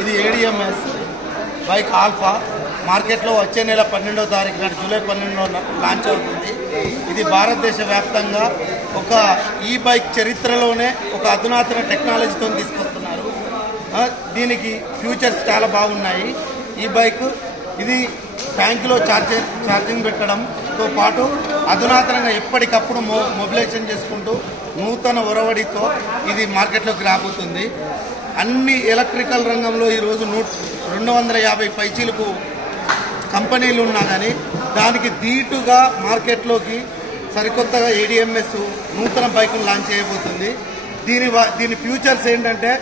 ఇది ADMS bike alpha మార్కెట్లో వచ్చే నెల 12వ తారీఖు నాడు జూలై 12న లాంచ్ అవుతుంది. ఇది భారతదేశ వ్యాప్తంగా ఒక ఈ బైక్ చరిత్రలోనే ఒక అధునాతన టెక్నాలజీతో తీసుకొస్తున్నారు. దీనికి ఫ్యూచర్స్ చాలా బాగున్నాయి. ఈ బైక్ ఇది ట్యాంకులో ఛార్జింగ్ పెట్టడంతో పాటు అధునాతనంగా ఎప్పటికప్పుడు మొబిలైజేషన్ చేసుకుంటూ నూతన ఒరవడితో ఇది మార్కెట్లోకి రాబోతుంది. అన్ని ఎలక్ట్రికల్ రంగంలో ఈరోజు 250 పైచీలకు కంపెనీలు ఉన్నా కానీ దానికి ధీటుగా మార్కెట్లోకి సరికొత్తగా ఏడిఎంఎస్ నూతన బైకును లాంచ్ చేయబోతుంది. దీని ఫ్యూచర్స్ ఏంటంటే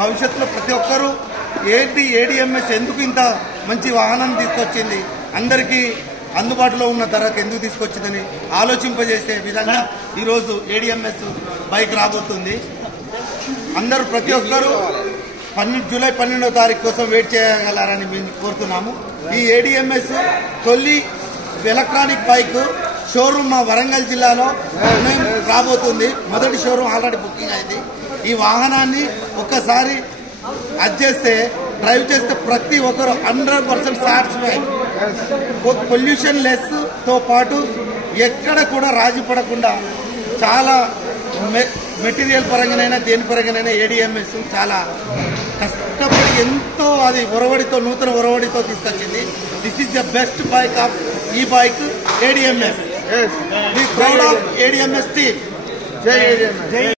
భవిష్యత్తులో ప్రతి ఒక్కరూ ఏడిఎంఎస్ ఎందుకు ఇంత మంచి వాహనం తీసుకొచ్చింది, అందరికీ అందుబాటులో ఉన్న ధరకు ఎందుకు తీసుకొచ్చిందని ఆలోచింపజేసే విధంగా ఈరోజు ఏడిఎంఎస్ బైక్ రాబోతుంది. అందరూ ప్రతి ఒక్కరూ జూలై 12వ తారీఖు కోసం వెయిట్ చేయగలరని మేము కోరుతున్నాము. ఈ ఏడిఎంఎస్ తొలి ఎలక్ట్రానిక్ బైక్ షోరూమ్ మా వరంగల్ జిల్లాలో రాబోతుంది. మొదటి షోరూమ్ ఆల్రెడీ బుకింగ్ అయింది. ఈ వాహనాన్ని ఒక్కసారి చేస్తే డ్రైవ్ చేస్తే ప్రతి ఒక్కరు 100% సాటిస్ఫై, పొల్యూషన్ లెస్ తో పాటు ఎక్కడ కూడా రాజీ పడకుండా చాలా మెటీరియల్ పరంగానైనా దేని పరంగానైనా ఏడిఎంఎస్ చాలా కష్టపడి ఎంతో అది ఒరవడితో నూతన ఒరవడితో తీసుకొచ్చింది. This is the best bike of ఈ bike ADMS. We proud of ADMS team. జై ఏడిఎంఎస్.